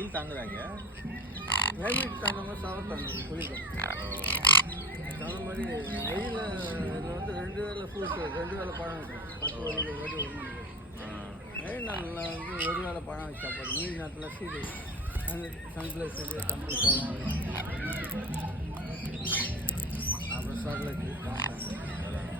வெயில் தாங்குறாங்க. கிளைமேட் தகுந்த மாதிரி சாப்பிட்டாங்க குளிக்கும். அந்த மாதிரி வெயில் இதில் வந்து 2 வேளை ஃப்ரூட்டு 2 வேளை பழம் இருக்கும். 10 வரைக்கும் ஒரு 1 மணிக்கு. வெயில் நாளில் வந்து 1 வேளை பழம் வச்சு சாப்பாடு. மீன் நேரத்தில் சீடு அந்த சன்ஃப்ளவர் சீடு கம்பு பழம் அப்புறம் சாக்லேட்டு காம்பேன்